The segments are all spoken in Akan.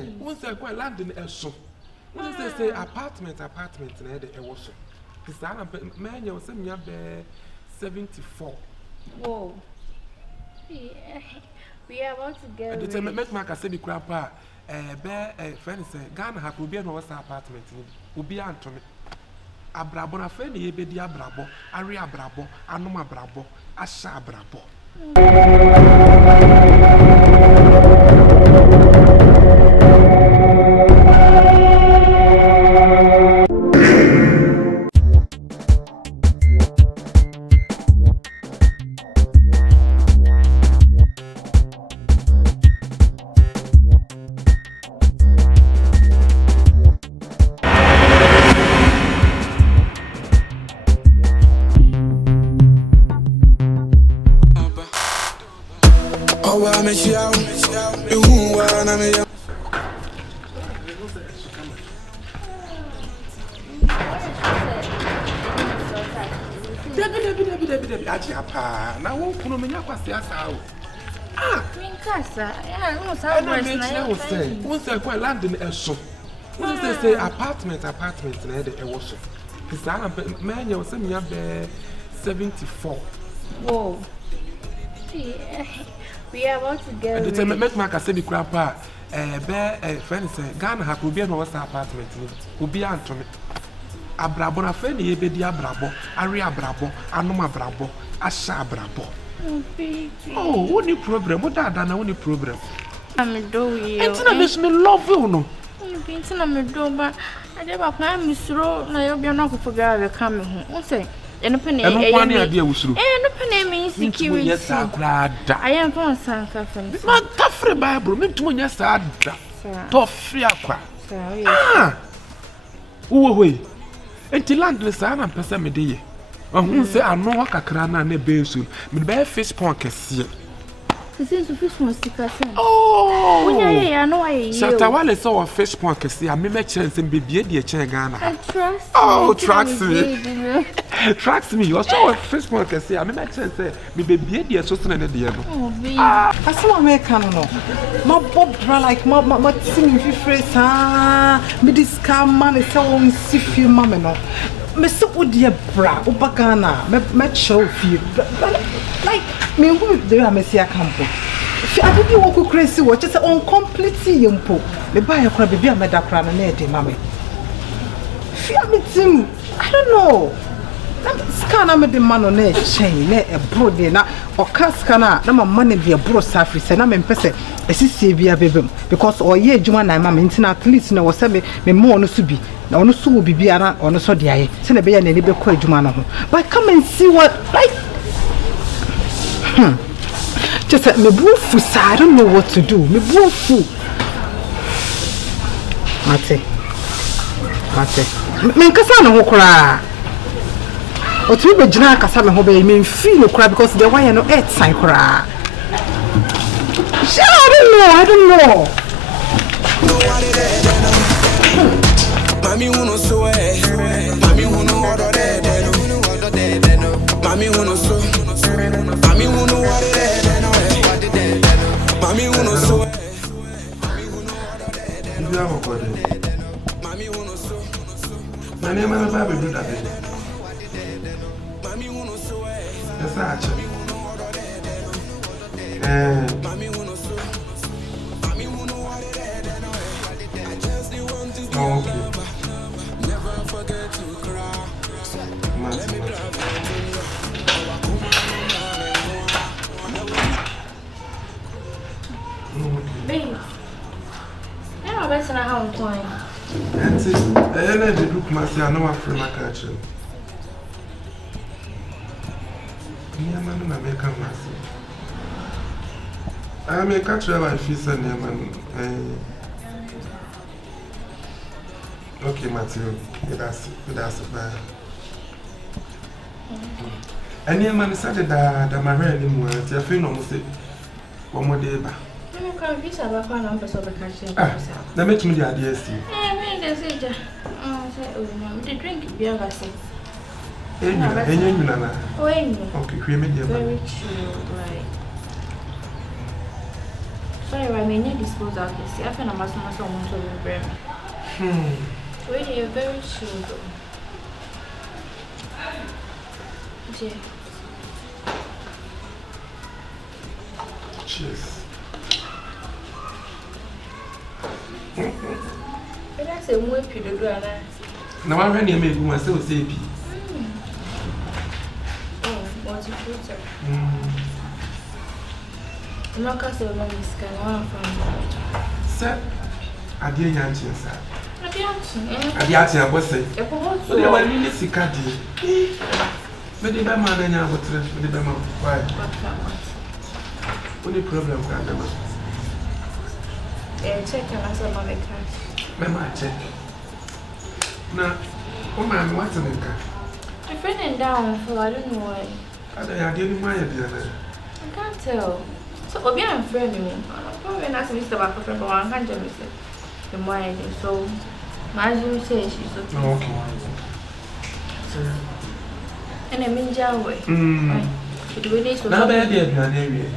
Once I go land in a so. Once they say apartment na the ewoso. This man you say me 74. Whoa. We are about to get. The time make my say be grandpa friend say Ghana ha ko bi na wasa apartment ni. Obi anto me. Abrabo na fe na ye be di abrabo, are abrabo, anom abrabo, asha abrabo. Now won't come me up as once I go land in a so. Once they say apartment na the ewoso. This man you say me 74. Whoa. We are about to get. The time make my say be grandpa friend say Ghana ha ko bi na wasa apartment ni. Obi anto me. Abrabo na fe na ye be di abrabo, are abrabo, anom abrabo, asha abrabo. Oh, what new program? What that na what new program? I'm doing. Entina me love you no. Entina me do ba. Ade ba kwa misro na yo bia na ko ga we ka me ho. Wo say eno pe na e no ade awusuro. No pe na me insecurity. Yes agrada. I am from San Catherine. Ma ka free Bible, me tumo yes adra. To free akwa. Ah. Wo enti land le sa na pesa me de ye. Ohun se anu kakra na na besu. Me be fish pond kese. Kese so fish pond sikase. Oh. Unya ye ya no aye. Shata wale so wa fish pond kese. A me chance be bie de che Ghana. Trust. Oh, trust me. Trust me. You so wa fish pond kese. A me chance me be bie de so so na de ye no. Oh, baby. Asema American no. Ma bob bra like ma sing fi phrase me this calm man is so on si fi mama no. Me so odi bra obagana me show fi like me who dey amesia campo. Fi adidi wo ko crazy wo che say on complete yempo. Me ba ya kra bibia me da kra na e dey mama. Fi am I don't know. Scanner me the man on a chain, a brody na or cascana, na my money be a bro surface, and I'm in person, a CCB baby, because or ye Juan and mamma in at least no was me more no subi, no no so be biana or no so dia, send a bay and a little quite Jumano. But come and see what like. Just let me boof, I don't know what to do. Me boof. Mate. Me Cassano Hokra. But we be jina kasa me ho be me feel no cry because the wire no earth sign cry. I don't know. Mami uno so mami uno order de no. Mami uno so mami uno order de no. Mami uno so mami uno so. My name is Baba do that. That's Never forget to cry. Babe, I'm best in a house point. That's it. I did look myself. I know I'm from my country. I'm not making myself. I make a travel and feel so near man. Okay, Matthew, that's bad. And your man said that my red in words, I feel almost one more day. I'm confused about one number of the country. That makes me the idea. The drink beer was okay, cream it. Very true, right. sorry, I mean, you dispose out this. I feel I'm asking myself to remember. Wait, you're very chill though. Yeah. Cheers. But I say, more people do that. Now I ran here, myself say, Oh, what's your future? I'm not going to say, I'm from sir. I didn't answer, sir. I was saying, I really sick at you. But the man and I would trust with the man. Why? Only problem can never. Check your answer, Mamma Cash. Mamma, check. Now, oh, man, what's in the car? My friend and down for I don't know why. I didn't mind it. I can't tell. So, I'll be a friend. I'm probably not Mr. Back friend, but I can't tell Mr. The more I do. So, my husband says she's okay. Okay. And I mean, Jaway. Now, bad area.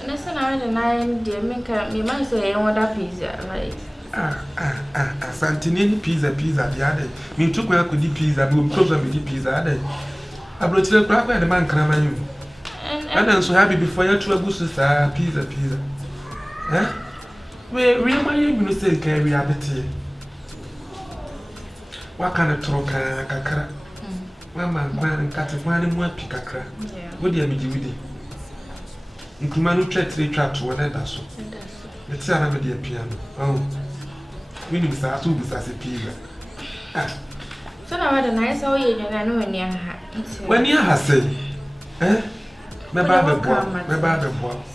And that's another 9 dear make me might say I want that pizza, right? Santini pizza the other. Me took where could eat pizza, but problem with the pizza. I brought you a crab and the man cram you. And I'm so happy before you to a goose pizza. Eh? Where am you say carry a bit? What kind of talk? Kakara? One man, one cat, one more pick a crack. What do you mean with it? Nkumanu try to whatever so. Let's say I'm a piano. Oh, we need to do this as a pizza. So now the nice how you know when you have. When you have say, eh? My Bible boy.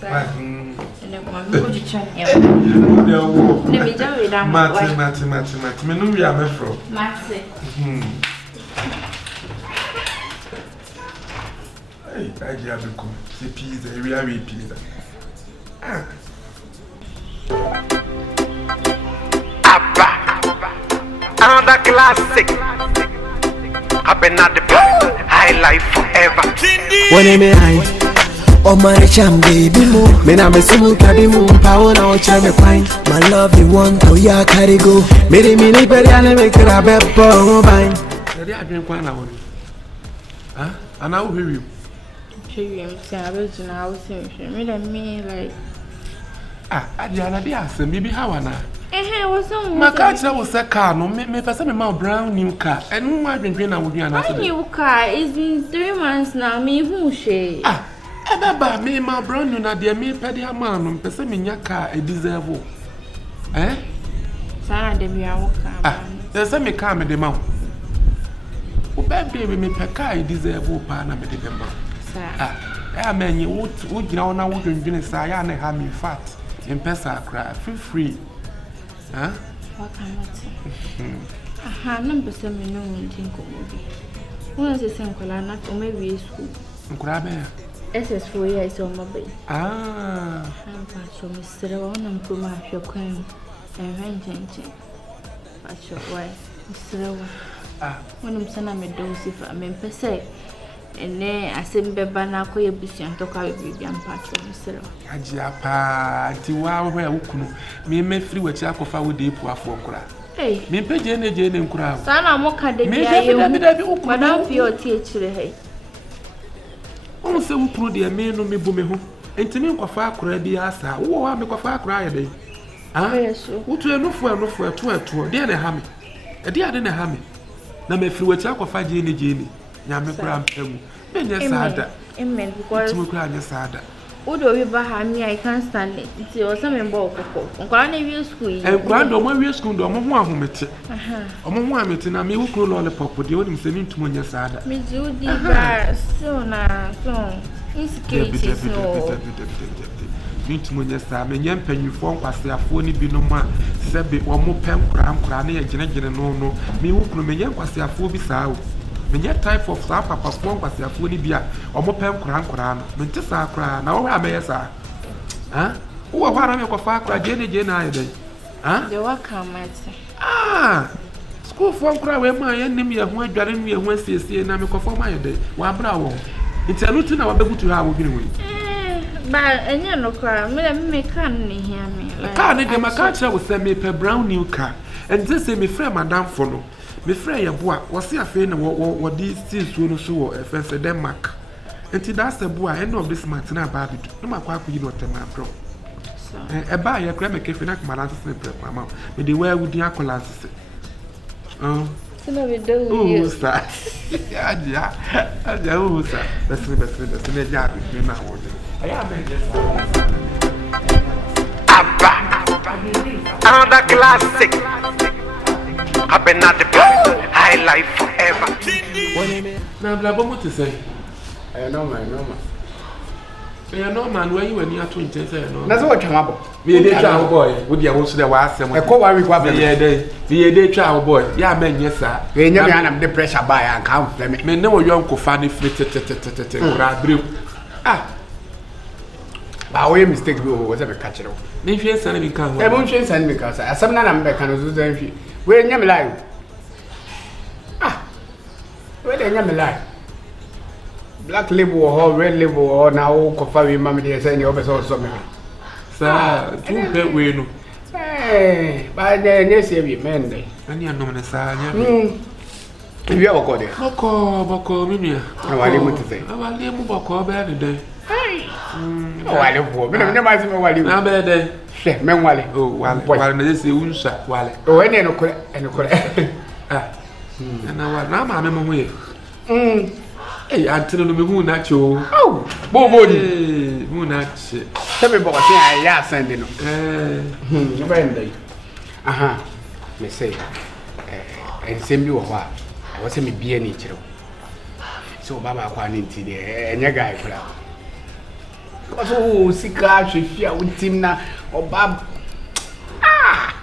And then one go to China. Let me tell you that. Matty. Me know we are me from. Matty. Hey, I have to come. The pizza, we are pizza. Another classic. I've been at the high life forever. When I'm high, oh my cham baby mo. Me na me sumu kadi mo power na o chame fine. My love you want to ya carry go. Me ni peri ane me kira be po fine. They are drinking one now. Huh? And I will hear you. Me like Adiana, dear, maybe how I was on my car was a car, no, me person my brown new car, and why been green? I would be an new car. It's been 3 months now. Me who she? Baba, me my brown new, dear me, Paddy, a man, person in your car, a deserve. Eh? Sana de Biawa. There's a me car, me the mouth. Oh, baby, me per car, deserve, partner, me the mouth. I mean, you would know now, wouldn't be a Sayana, have me fat, and Pessa cry, free. Huh? What can I say? Number 7 no one think of me. One is the same color, not or maybe school. Grab SS4 years on my bay. I'm so Mr. One and Puma, your coin, and vengeance. But your wife, Mr. One of Sana Meadows, if I mean per se. And then I send Bebana Koya Busy and talk about baby and patron, Mr. Ajapa, Tiwa, where Ukunu, me free with Yakofa with the poor for Hey, me pay Jane and crowd. Sana Moka de Madame Fio teacher. Hey. Almost so prove the man no me boom. And to me, Cofa cry be asked, oh, I'm a Cofa cry a day. Ah, what to no for 2 dear Hammy. A dear didn't hammy. Now me free with Yakofa Jane. Yammy Gram, then yes, Sada. Amen, because we cry your Sada. Odo we bahami I can't stand it. It's your some in bulk. Uncle school. And grand or my school, or Mamma who met it. Or Mamma met in a milk lollipop with the only sending to Monia Sada. Miss Judy, so now, so insecurity. Meet Monia Sam and Yam Penny form was their phony be no man. Said one more pen cram, cranny, and Jenna no. Me who could make was their phobia out. Me yet type of Sapa perform was their phony beer, or more pen cram, Mentessa cry, now I may say. Huh? Who are one of your far cry, Jenny Jenny? Huh? The welcome, might say. School form cry where my enemy of my driving me when say, and I'm a conform my day. One brow. It's a routine I will be able to have with you. But any no car, me can't hear me. Can't they my catcher will send me per brown new car. And this say me friend Madame Fono. Me friend your boy was here for what these things will show a fence Denmark. And that's the boy end of this month now about it. No matter what you not my bro. A buy a creme cafe like my last prep, mamma. But the way would the acolytes. Oh, oh, sir. Yeah, oh, sir. That's the job you now. I am Another classic. I've been at the high life forever. Now, Blabbo to say. I know, No man, where you and you are 20 years. That's what I'm about. We did travel boy. Would you also the last time? I call one week. We did travel boy. Yeah, man, yes, sir. We never had the pressure by and come. Me know your uncle Fanny fritted. Ah, but we mistake was ever catch it. if you send me come, I won't change and because I some number can do the we're never live. Ah, where they never live. Black label or red label or now coffee mammy they say your best also maybe. Sir, 2 pay we know. Hey, by the next year, man. And you know, sir. If you ever got it, Boko, Minia. how are you to say? I will leave Boko bad day. Oh, I live for me. Never mind what you Now, bad day. Men Wally. Oh, while they say, Unsa, Wally. Oh, any no correct and correct. Ah, and now I'm away. Hey, I tell you, moon at you. Oh, Bobo, moon at tell me about I sending. Brandy. Aha, me say, and send you a while. I was me be any chill. So, Baba, quantity there, and your guy for that. Oh, sick, I should fear with him now, or Bob. Ah,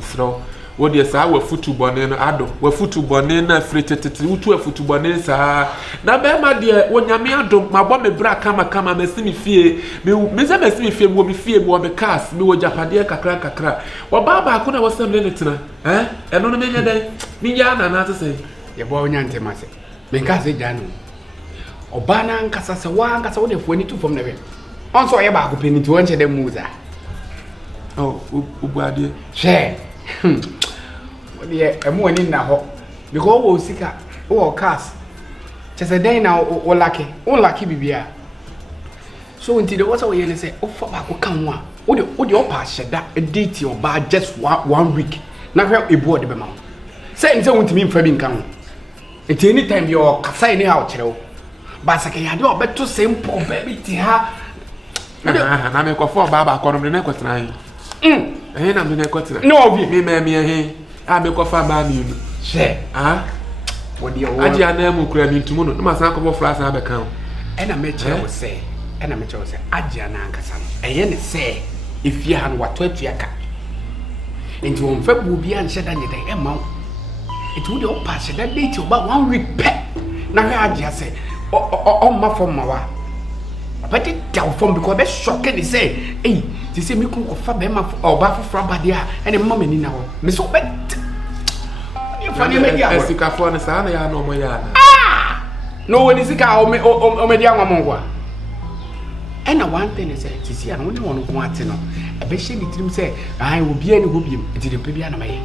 so. What yes, I will football bonnet, Ado, were football bonnet, fritted to a football bonnet, sir. Now, my dear, when you mean, my bomb bra come, and see me fear, Miss me fear, will be fear, will be cast, me with Japadia crack. Well, Baba, couldn't was some little, eh? And on a day, me yana, not to say, your boy Yante Massey. Because they done. Obana and Casasawan, Casa, 22 from the way. Also, I have a penny to enter the Musa. Oh, Ubadi. Share. I'm one in now because we'll seek a cast. Just a day now, or lucky BBR. So until the water way and say, oh, for back will come one. Would your pass that a date your bar just 1 week? Now, help you board the amount. Say something to me for being come. At any time you're signing out, you know. But I can't do a better simple baby to her. I make a 4 Baba according to the next time. I'm the next. No, me, I make a family. Share. Ah, what do you want? I name will cram into moon. No, my son come off last time account. And I met you say, and I met you say, Adriana Ankasan. I say, if you had what 20 years into one February be and shed under the amount, it would all pass that date about 1 week pet. Now I just say, oh, my from my but it tell from because that's shocking. They say, hey, they say me cook for them or bath for Badia and a mummy in now. Miss Obet. You funny media. No more. Ah! No one is a cow or Mediana Mongua. And one thing is, to see, I only want to want to know. I bet she did him say, I will be any wobium. It didn't be an way.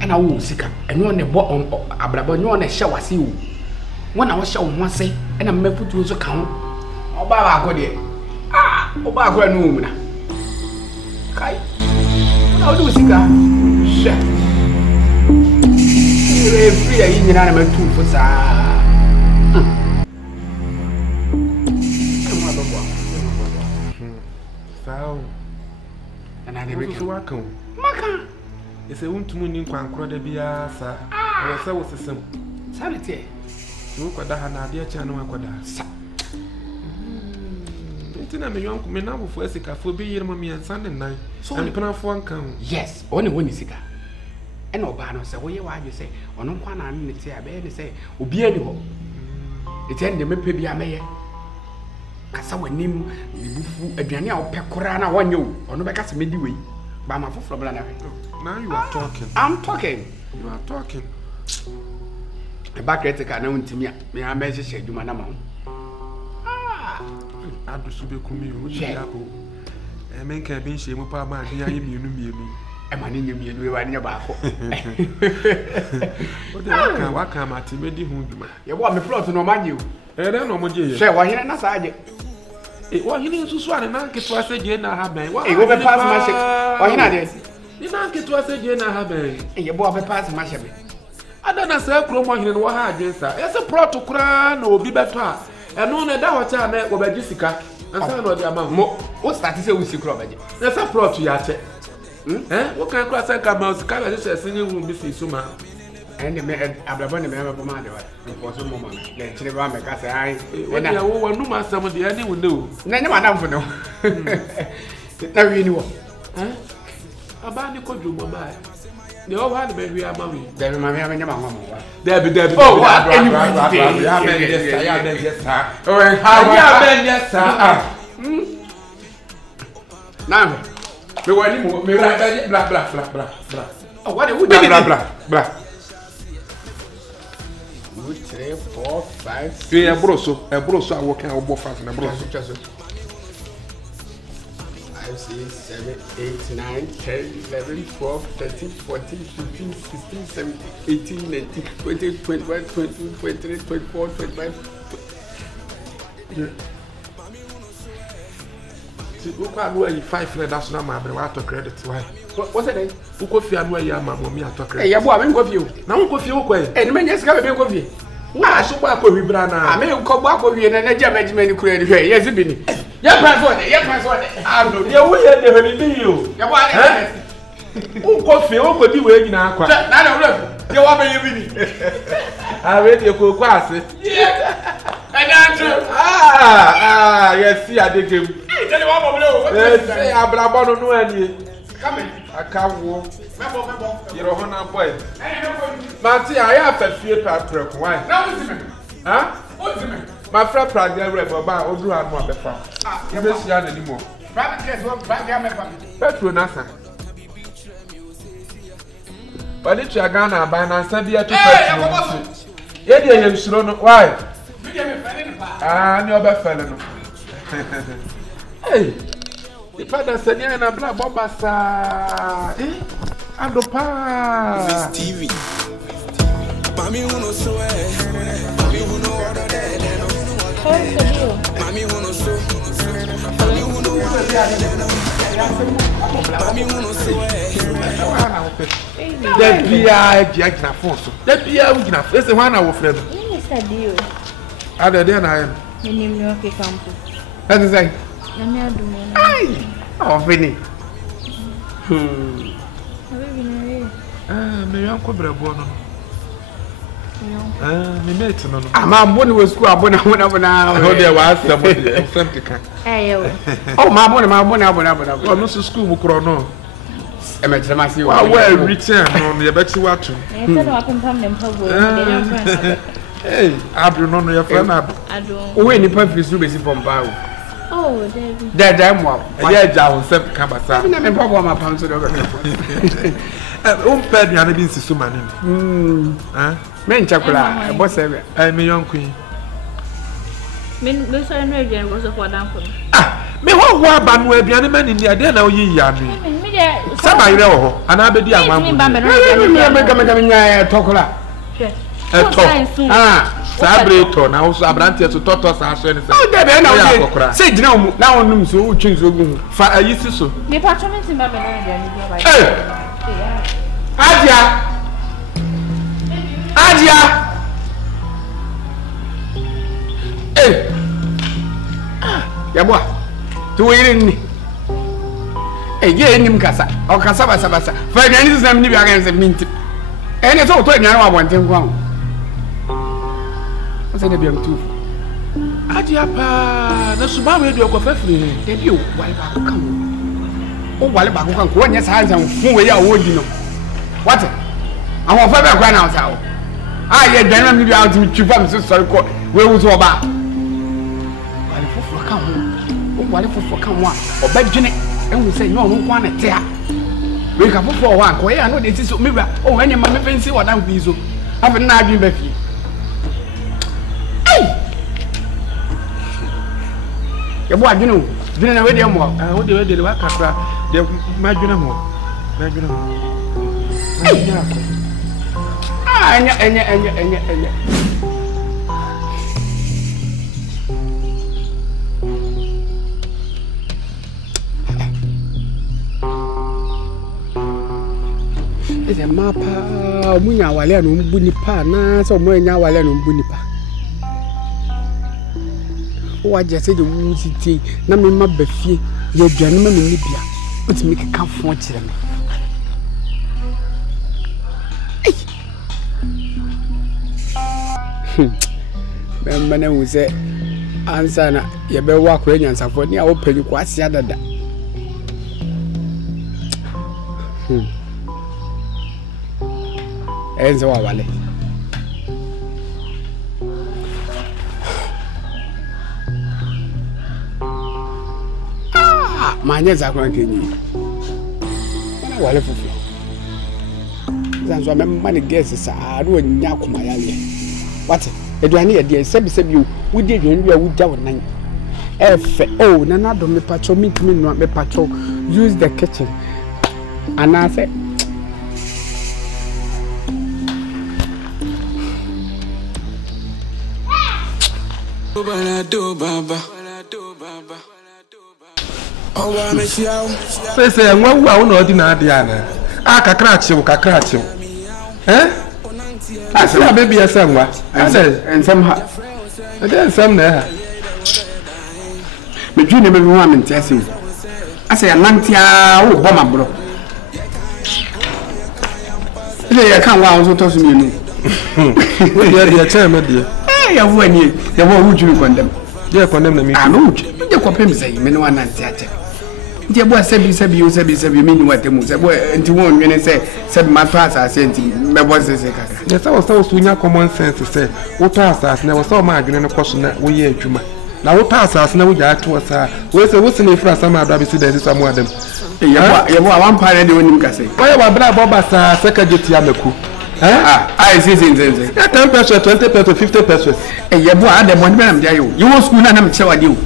And I will seek and you on the bottom of Abrabon, you on a shower see you. When I was showing one say, and I may put you as a count. Oba go there. Ah, Oba go no mu na. Kai. Na o do sika. She. E free ayi nyina na matu fo sa. Sao. Na de be so waka. Maka. Ese wontumu ni kwankro da bia sa. E se wo sesem. Sanity. No kwada ha na de acha no akwada. Sa. Tina me yonku me na bofo asika fo bi yire mami ansande nan so ni pana fo ankan yes oni woni sika e na oba no se wo ye wa adwe se ono kwa na ne ti abe ne se obi ani ho eti ne mepe bi ameye kasa wanim ibufu aduane a opɛ kora na wonye o ono be kasa medi wei ba ma foforo bla na hwe now you are talking I'm talking you are talking e ba critical na untimi a me ambe hye adwuma na ma ho ado so be kumi o ni apo e men kan bi nhye mu pa ma ni ayi mienu e ma ni mienu e wa ni ba ko o de waka ma ti medi hu djuma ye bo me plot no ma nye o e de no mo je ye hwe wa hene na sa je e wa hene susu ane na nke to ase je na ha ben e wo be pass ma she wa hene ade ni na nke to ase je na ha ben e ye bo be pass ma she be ada na sa kro mo hene no ha agensa ese plot kura na obi beto a eno na da ho cha na wo be sika ansa na odi ama mo o start say we sikro beje ese plot ya che wo kan kura sa ka ma sika be se sinye wu bi si suma ene me abrabo ne me ba ma de wa for so mo ma le chire ba me ka say ai na ya wo wanu ma sam de ani wo ne o na nya madam fo no na wi ni wo aba ni ko djumo ba ne o wa de be wi ama wi de be ma me nya ma ho mo wa de oh wa any ya ben yes sa oh ya ben yes sa na me wa ni mo me wa bla oh what would bla 2 3 4 5 e broso a wo kan obo fast na broso 5 6 7 8 9 10 11 12 13 14 15 16 17 18 19 20 21 22 23 24 25 uko anu ayi 5 na that's na ma bre wa to credit why what's that uko fi anu ayi ama mo mi ato credit ya bo a me ko fi o na wo ko fi uko e ni me nyesika be ko fi ah so ba ko wi bra na me ko bo ko wi na ja management ni kura ni hwe yes bi ni ya price one ando de wo ye de hwe bi yo ya bo a uko fi uko di we nyina akwa na na wo de wa be ye bi ni ah we de ko ase yes see adegem tell you what mo yes abrabo no ani come akawo mebo yero hona boy mati aya afafie papre ko why na wo zime wo zime ma fra praga re baba oduru anu abefa ye be sia na nimo private class wo praga me fa petro nasa bali twaga na aba na nsa bia to petro ye de ye nsuro no why ni oba fele no hey ipada senia na bla bomba sa adopa This TV mami uno so mami uno order de mami uno so mami uno mami uno so the bia dia gina fonso the bia u gina ese ho na wo frɛ no Mr. Dio. Ada dia na ayi Menim no ke campo. that's say Na me adumo na. ai oh fini Abi na me yan ko brabo no me mate no no ama boni wo school abona ho dia wa asem dia efem keka yo. oh ma abona oh no school mu kro no e me tell you wa written no ye beti watu E se no apempam dem pabo. De dem friend. hey abru no ye friend abru Ado. we ni pa fisu be si pompa o Oh, David. da mo ye ja ho sem ka basa na me papa ma pam so do go pe duane bi nsisu mane me nchakula e bo sebe me yonku yi Me so no aduane go so for dan ko. me ho ho aba no aduane mani ni ade na oyi ya me Me de saba yire wo ho ana be di amam Me ba me no me ga nya tokula eto sabreto na wo so abrante to toto sa so ni oh de be na wo se gina wo na wo num so wo twin so gu fa ayisi so Me patron me ba me no aduane bi ba. Adia ya boa tu yire ni ye nim kasa o kasa basa fa gani sam ni bi aga sem minti ene so to gani wa bonten kwa o se de bi am tu adia pa na suba we de ko fafiri de bi o wale ba ko kan o wale ba ko kan ko nya sa ansam fun we ya wo di no what àwọn fa be kwa na o sa o ye dwan am ni bi out mi twifa mi so sorry ko we wu so oba wale fofo kan ho o wale fofo kan ho a oba dwene ehun se nyo no kwa na te a we ka fofo ho a ko ye no de ti so mi bra o anya ma me fancy wadan fi so afa na adwin ba fi e bo adwene o dwene na we de mo wo de wa kakra de ma dwene ho enya ese mapa omunya wale no mbu nipa na so mo enya wale no mbu nipa o aje se de wusiti na me ma bafie ye aduane ma me ni bia otimi keka fo kire me bemba wo se ansa na ye be wa akora nyansafo ni a wo pani kwa asia dada enzo wa wale manye za kwa kenyi na wale fufu zanzo amemma ne guess sa do nya akoma yale what eduane ye de sebi wo de eduane wi a wo da wonan efe oh na na do me pacho meet me no me pacho use the kitchen and I say Say nwa wo na odi na ade ana kakra achew ase na baby esa nwa ase ensem ha ade ensem na ha me dwene me ho am ntase o ase ya nantia wo bo mabro ile ya kan wa so to so mienu ya chama dia ya wo ani ya wo hu dwene kondem dia kondem na mi no je ko pem sei me no anantia che nti ebo sebi me ni watemu sebo nti won nwene se ma to asase nti me bo se kaka ne sa wo sunya common sense se wo to asase na wo so ma adwene no koso na wo ye adwuma na wo to asase na wo ja to sa wo se wo se ne fra sama adwa bi si da si samu adam yebo awan pa de wonim kase wo ye wa bra boba sa sekageti amaku I see 10 pesos 20 pesos 50 pesos yebo ade mo ni am dia yo wo school na me chewa de o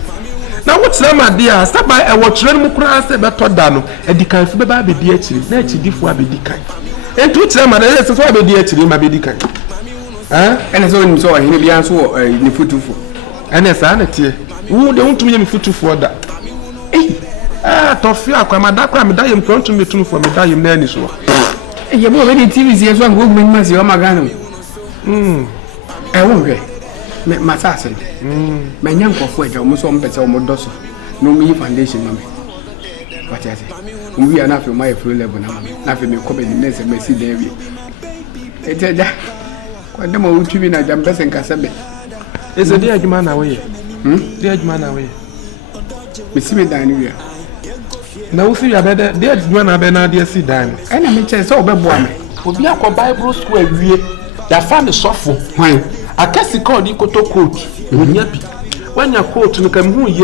na wo tira ma dia saba e wo tire mu kura se be to da no edikan fu be ba be di akiri na akidifo abedikan entu tira ma na se so abedi akiri ma bedikan ene so ni so hene bia so ni futufo ene sa na tie wo de untum ye mi futufo da tofi akwa ma da kwa me da ye mkontum metumfo me da ye na ani so yebo be ni TV sie so ngo gbe ma si o magano wo hwe me masase me nya nkofo eja mo so mpese o mo doso no mi foundation mama what you say we are na fi my flow level na mama na fi me ko be ni nese me si there we eteja kwa demo utumi na jambese nkasa be ese dia adwuma na we dia adwuma na we me si me dan we na wo si ya be dia adwuma na be na dia si dan na me che so obebo ame obi akọ Bible school awie ya fa ne sofo hwan akasi ka odi koto coat onya bi wanya coat no kam hu ye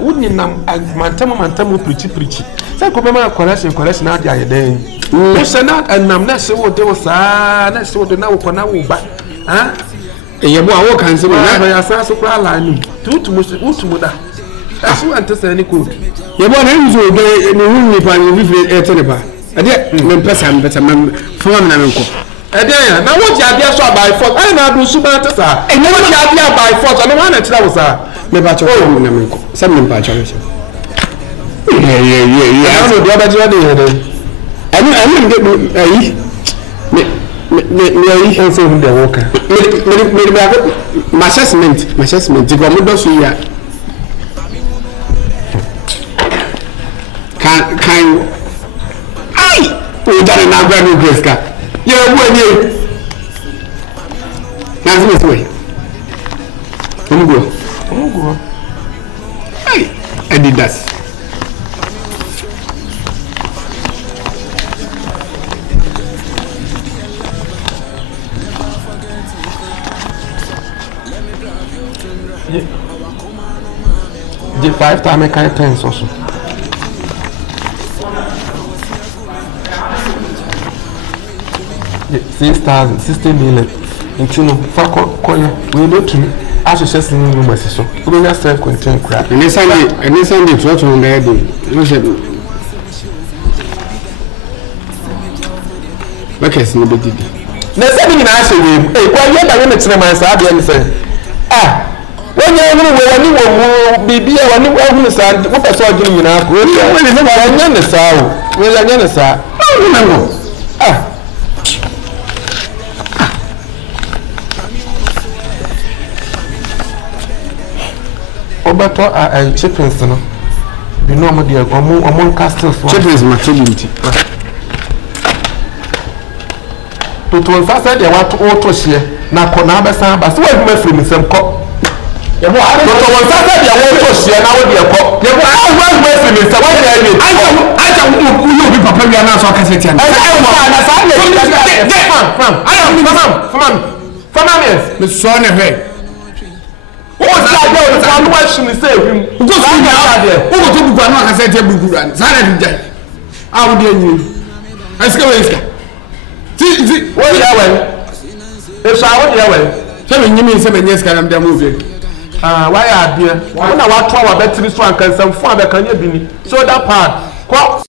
wudni nam mantam preach say ko be ma collection na ade ayeden wo se na nam na se wo de wo sa na se wo de na wo kona wo ba yebo awo kan se na ya sa so kra la ni tutumu da asu ante se ni coat yebo na nzo de ni hu ni pa ni fi etene pa ade me pesa me fo na me nko ya na wo ti abia so by force ai na do suba ta sa na wo ti abia by force no wan na tira wo sa me ba cho na me nko se me ba cho me ya no do ba jira de here ani de ayi me ayi en se hu de wo ka me ba ma assessment go mo do so ya kan ai o dare na gba no grace ka ye wo ni na zime so Ogo ai Adidas the 5 time kind tense also $6,000 $60 million into no fuck we do to me ahyehyɛ sin no masi so wobɛnya self contained kra ɛne Sunday to na ɛde no hye bakɛs no bɛdidi na sɛ bi nyinaa hyɛ wei kwa yɛ da yɛ mekyerɛ man saa adeɛ ne sɛ wonye hunu we wani wo mu bibia wani hunu saa wo pɛ sɛ ɔgye nyinaa ko wani ne ba nyɛ ne saa o we nyɛ ne saa na no obato chickens no bi no mo de omo castles for chickens maternity to nsa sɛ deɛ wato oto hye na kɔ na abɛsan aba sɛ waduma firi mi nsɛm kɔ yɛbɔ ara to nsa sɛ deɛ woto hye na wo deɛ kɔ yɛbɔ waduma firi mi nsɛm wɔde ayi aja wo obi papa wi ana so akase tia na saa ne fam me so ne hwɛ wo sa deɛ wo sa no wa shimi sɛ ehwim go so ya deɛ wo to buku ana akase tia buku ran saa na de a wo de anyi aska we Ti, what you away? If I want you away, tell me, you mean some years can I'm moving. Why are dear? Why not what trouble better this one can some father can you be? So that part, quote.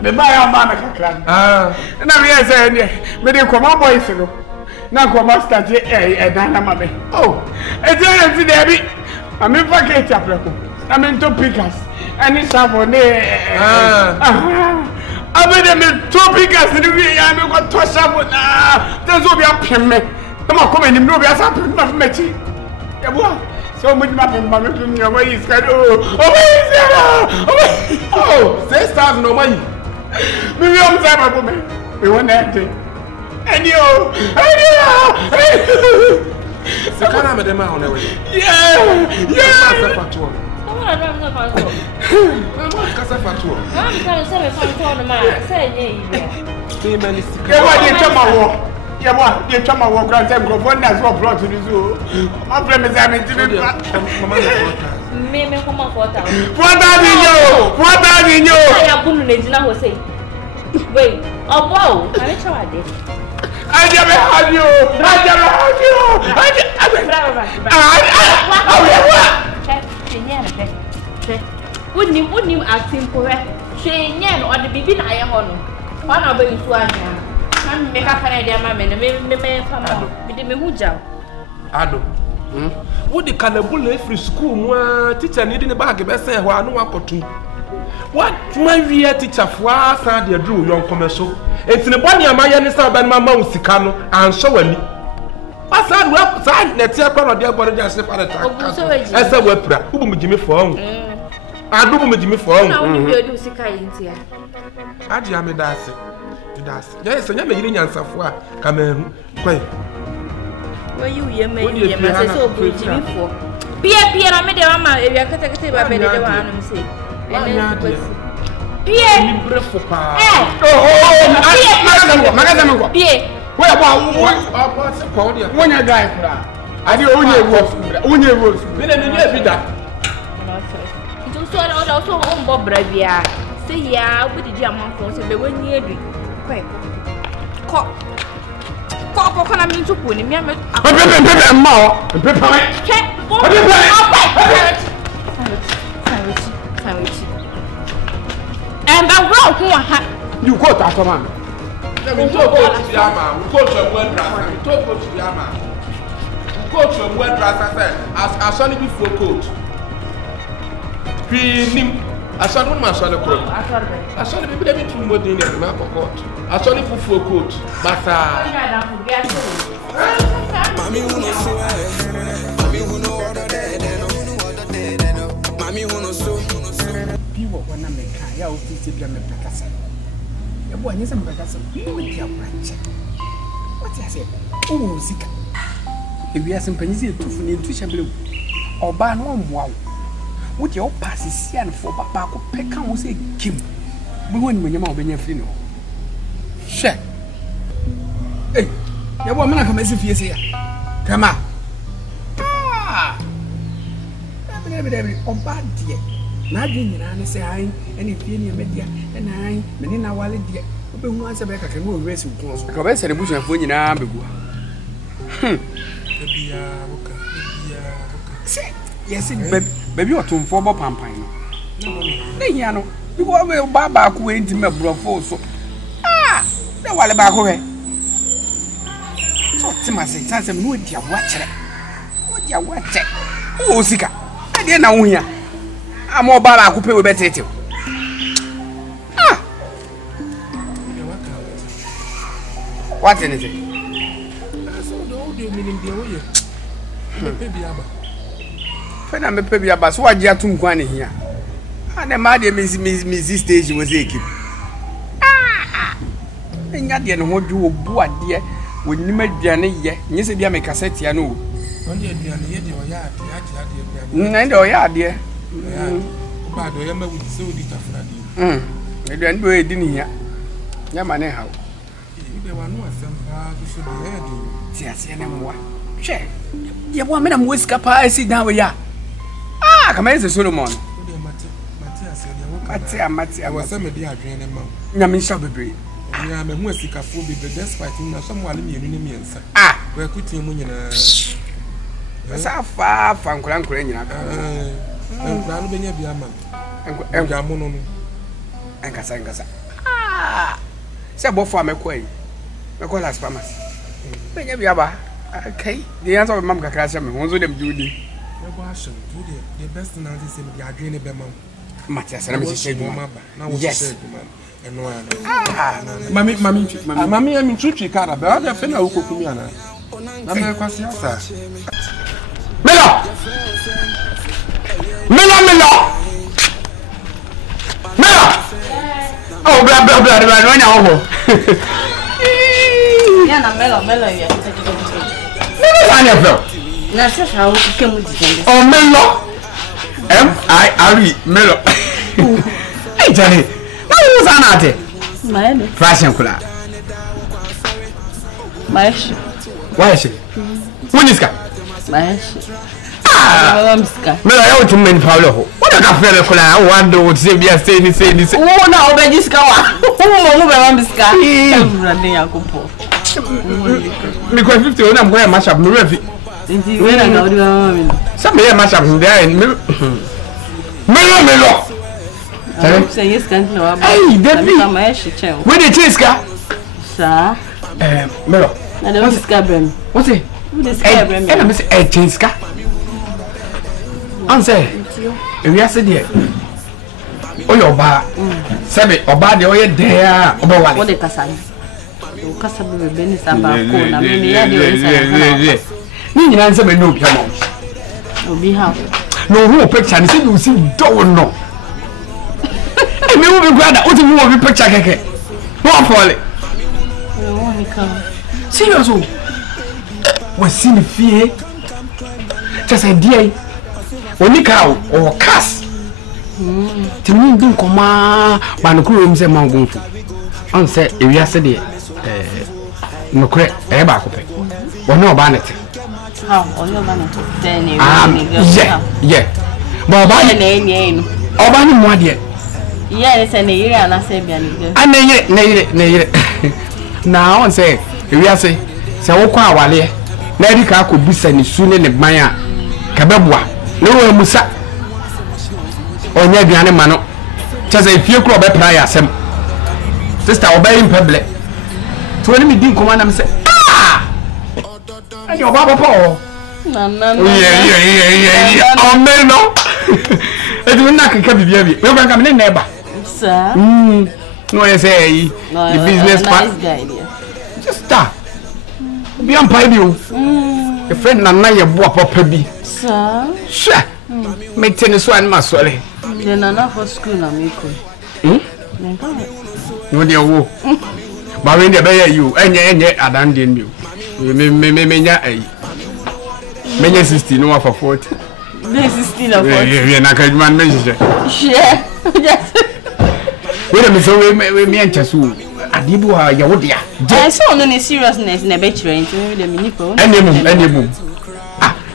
Me buy a man kakran. Na me say me dey come boys no. Na come start dana ma me. Oh, e dey see there bi. I'm in package apreko. I'm into pickers. Any sabo ne abe de me two pickers ni bi ya me go to sabo na. Dey so bi apem me. Na ma come ni no bi asa apem na me chi. Ya bo. So much mapping for me to your way is kind oh, 6,000 no money. Maybe I'm time for me. We want that thing. And you, the kind of them on the way. Yeah. Yeah, what? You come and walk and go for that's what brought to the zoo. My friend is having to be me come on 4,000. 4,000 yo. I am going to know say. Wait, oh wow, I try this. I never had you. Wouldn't you acting correct? She nyan or the baby I am on. One of you to make a Canadian mamma, me family. We did me who jam. Ado. What the cannibal free school, teacher needing a bag, best say, why no one to. What my real teacher for us, and drew young commercial. It's in the body of my youngest son, my mouth, Sicano, and so any. Asan we san na tie kwa no de body just for the track. Esa we pra. Ubu mu jimi fo. Adubu mu jimi fo. Na wo bi odi usika yintia. Adi ame da ase. That's yes, nya me yiri nyansafo a ka mahu. Kwai. Where you ye me say so bu jimi fo. Pia na me de mama ewia kete ba be de wa anum say. Pia ni brefo pa. Magaza ngo. Pia. Where about se ko dia. Wonya guy kura. Ade onye wo. Me na ni e bida. Ntum so ala so o mbo bra bia. Say ya obidi di amanfo se be wani edu. Ko na mi ntupu ni mi ame. Pepe ma o. Pepe ma. Che. And I will go ha. You go to Atoma. We talk to Yama. We go to one dress. We talk to Yama. We go to one dress. I saw it before coat. I saw one man saw the coat. I saw the people that be too much in the map of court. I saw it before coat. But Mami who no so Mami who no order there. Mami who no so. People wanna make ya ofisi bia me pekasa. E bo anyesa me pekasa. Wo dia branch. What you say? O sika. E wi asempanyisi etufu ne ntu hyabele. Oba no mmoa wo. Wo dia o pass sia no for baba ko peka wo say kim. Bi woni manyama obenya firi no. Hwe. Eh. Ya bo amana kama esi fie se ya. Kama. Ah. Dabi oba die. Na adwe nyina ne se han ene fie ne media ene han mene na wale die obehu anse be kaka no race ukon so ka be se ne busuafo nyina begua bia woka se yes baby otomfo bo pampan no na hia no biko we ba ko enti me brofo so na wale ba ko he so tima se sanse me no dia wa kire o sika ade na wo hia amo bala akupe we betete what is it so do you mean dia wo ye me bi aba fena me bi aba so waje atum kwa ne hia ane ma de me stage was ekip enya de ne ho dwo obu ade wonima aduane ye nyese dia me cassette ya no on de aduane ye de oya ade na de oya ade ba do yamba wuti se odi tafradi aduane do edi ne hia nya ma ne hawo ibe wanu asempa bi so de edi ti ase ne mwa hwe ye bo amena mo sika pa esi dan we ya kama ese Solomon de mate ase de wo mate wa se me de adwen ne ma nya me sha bebre nya me hu sika fo bebre despite na so mo ale mienu ne miensa we kuti mu nyina sa fa nkura nyina ka nkura no benya bia ma nkura mo no enkasa se bo fo amekoi mekoi las pharmacy benya bia ba okay the answer of mam kakra sha me wonzo dem judi me go asho do the best na dey say me dey adwen ne be ma Matias na me hye dwuma na wo hye dwuma eno ana mami ya mitutwi kara be o de fe na wo kokumi ana na me kwasi asa Melo oh bla no nya ho ya na melo ya Melo anya fo na se sa wo kemu di oh Melo M-I-R-E Melo hey Johnny na wo sana ate maele fashion kula maeshi waeshi woniska maeshi Melo ya uti meni Paulo ho wona ka fele kula wando uti bia say ni wo na obejiska wa wo mo be wambiska emrade yakopo mi kwa 50 ona mko ya mashup mi refi ndi wena ga odi mama mi sa me ya mashup there Melo say yes kan no aba hey Debbie kama yeshi chen we dey chase ka sa Melo na de wambiska brem what's it and I'm say chase ka answer we are said here oyo ba sabe oba de oye there oba wale what de kasani o kasa bebe ni samba ko na me ya de nsa ni nyina nsa me no bi ama obi ha no who picture ni say you see do no me wo be brother o ti wo bi picture keke no afole o ni ka serious o we see ni fie just idea oni ka o cast timi ndin koma ba no kuro mse ma ogunfu on say ewiase de nokre ba ko pe wona oba nete ha oyo ba nete then yeah ba oba ne oba ni mo ade yeah se ne yire ana se bia ne ne yire na on say ewiase se wo kwa awale na edi ka ko bisa ni su ne ne ban a ka beboa ne wo musa onya aduane ma no chese fie kro be pra ya asem sister obey impeble to ni mi din koma na me say ani oba papa o na yeah o me no edu na keka bibia bi me banka me ne ba sir no you say the business part just start bi am pai bi o e friend na ye bo papa bi sir sure me tennis one ma sole de na for school na me ko no de wo ba we de be ya you enye adan de mi me nya ai me nya 60 no for 40 de 60 na 40 yeah na ka man me je share we me so we me ancha so adibu ha ya wodia so no ne seriousness na be chire nti we de me nipa o enemu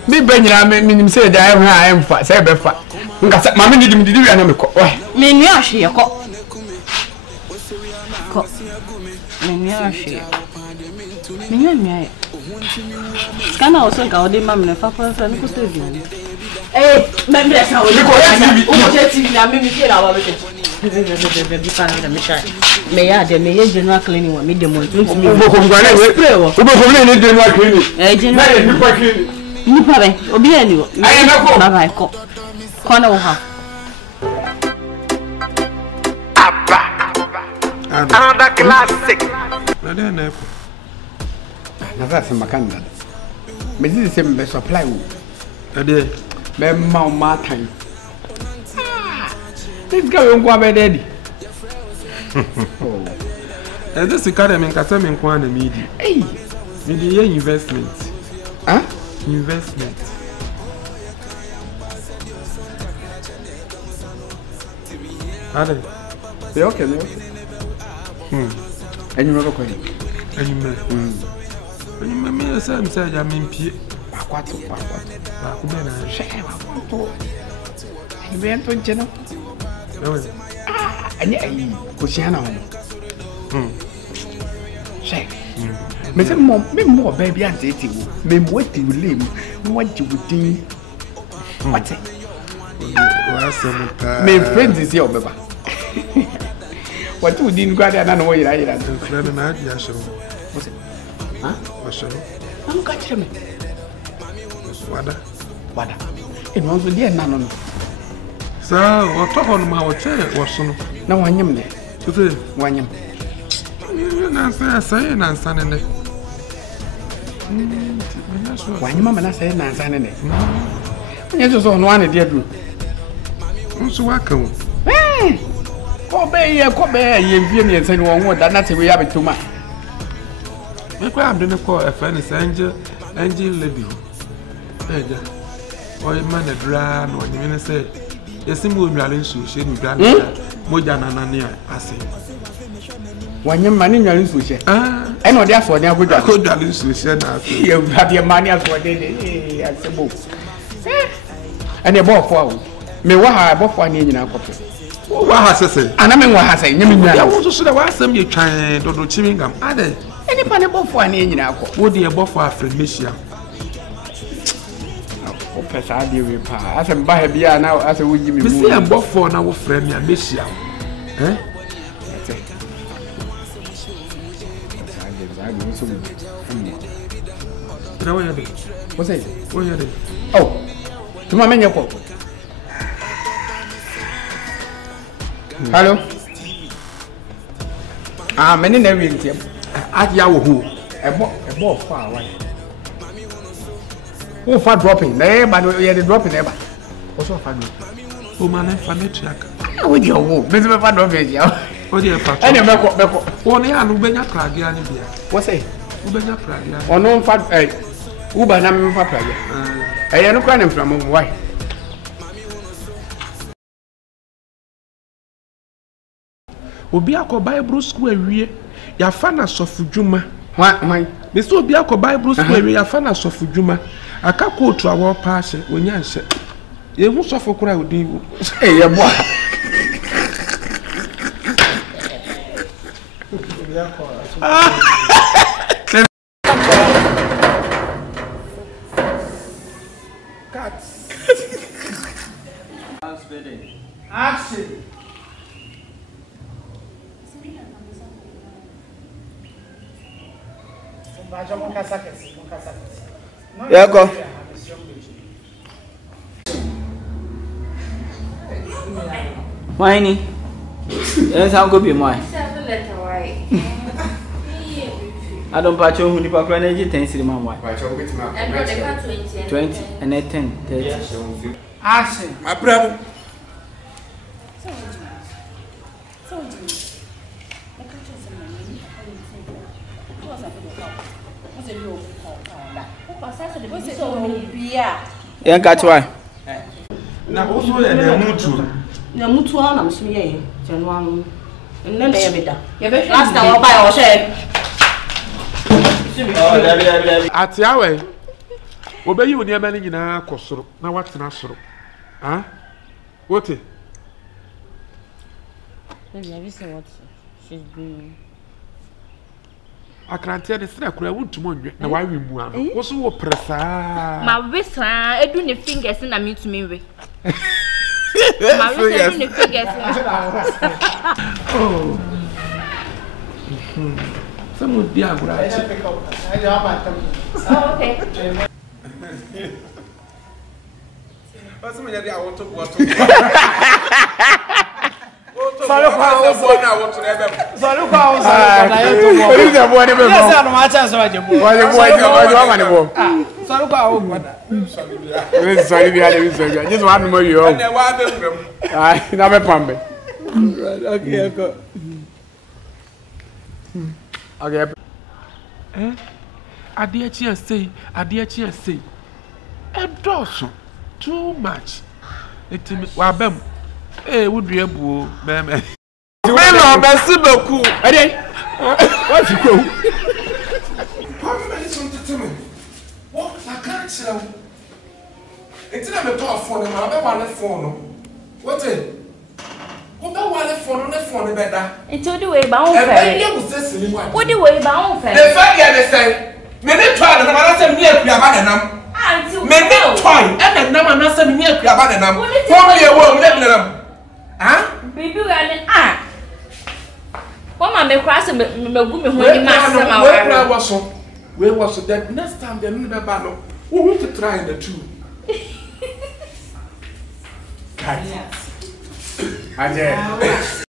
me banyira me nim say da ha em fa say be fa nka say ma me didi wi na me ko me nua ahwe ko me nua ahwe me nua kana oso ka odi ma me fa fa no ko to bi me me sa o ko ya TV na me fi na wa be bi pa na me sha me ya de me ye general cleaning wa me de mo nti me ubo ko ngane we ubo ko ne general cleaning general cleaning ni pa be obi ani wo aye na ko bye ko kono wo ha Another classic. na za sema kanda me did say me supply wo ade me ma tan this guy won't go about daddy and this academy nkasa me nko na medi medi ye investment investment ade they okay and you never quite and me say ja me mpie akwato ba ko be na share akwato and be anto jeno ani ai ko siana ho share me say mo baby anti eti wo me mo eti wule mu mo ji wudin what wa semuta me friends is here beba what you didn't go there na no yira friend na adi asho asho am ka kire me wada e no so dia na no so what to on ma what so no na wanyem ne tutu wanyem na say na san ne wanyem ma na say na san ne onye so no ane dia duro nso waka wo ko be ye mfie ne nsan wo ho da na te we ya betuma me kwa am de ko e friend is angel lady eja oy man dra no onye me say yesim wo nwale nsu she ni dra na moja na nane ase wanyem ma ne nwale nsu she e no de afo de agodwa nsu she na ase ye bia mani afo de asebo ene bo fo awo me wa ha bo fo na nyina akoto wa ha sese ana me wa ha sai nyem nyina ya wo so da wa asem ye twan dodo chimingam ade eni pa ne bo fo na nyina akọ wo de bo fo afremeshia o pesa de we pa asem ba ha bia na ase wo yimi mu me se bo fo na wo frem ya meshia What's it? What you doing? Oh, tu m'as mené quoi? Hello? Ah, many never will tell. Adia wo ebo fa wa. Who fa dropping? Na ba no ye the dropping na ba. Also fa dropping. O ma na fa metriaka. We dey wo. Me se me fa dropping ya. O dey fa. Ene meko. O ne anu benya krage ani bia. What say? U benya krage. Ono fa Uba na me fa krage. Eh no kwa na mfra mo why? Obi akọ Bible school awie ya fa na sofudwuma Hwan me so obi akọ Bible school awie ya fa na sofudwuma aka kootu awo pa ahye onya nhye ye hu sofo kura odin ye bo Action. Yeah, go. Whiny. Yes, I'll go be mine. I don't patch on who the energy 10 city man. 20 and 10, 30. Action. My brother. Yeah, catch why? na also na mutu na mutu ha na mso ye January nne na ye beda ye be last time we buy o share Oh, Debbie. ati awe obeyi oni ema ni nyina akosoro na watena soro ha wote Baby, have you seen what she's doing? akrantia de sra kura wuntum onwe na wa wi mu ano wo so wo presa Ma wesa edu ne fingers na me to me we. Ma wesa edu ne fingers. oh some di agura Oh, okay. What's me dey awon to go to Sorry kwa na want to ebe. Sorry kwa na yeto mo. Ori de bo ni be mo. Yes, I'm a chance of jebo. Wa ma ni bo. Sorry kwa o mo. Sorry bi ale bi so ja. Just one more you. Na wa be frem. Ah, na be pambe. Okay, okay. Okay. Ade achi say. E doso too much. Etimi wa bam. Would you bu meme? Melo besi beku. Ade. What you go? How many something to me? What I can't tell. It's not a power phone, I be one phone. What it? What be one phone, no phone better. Into the way bound fair. What the way bound fair? The fact you say, me dey try na ma say me akua ba nenam. Me dey try, e na nam na say me akua ba nenam. Phone ye wo me nenam. Ah? Baby we are What man me cross me gu me ho ni ma say ma wa. We was that next time they no be ba no. We want to try the two. Aje.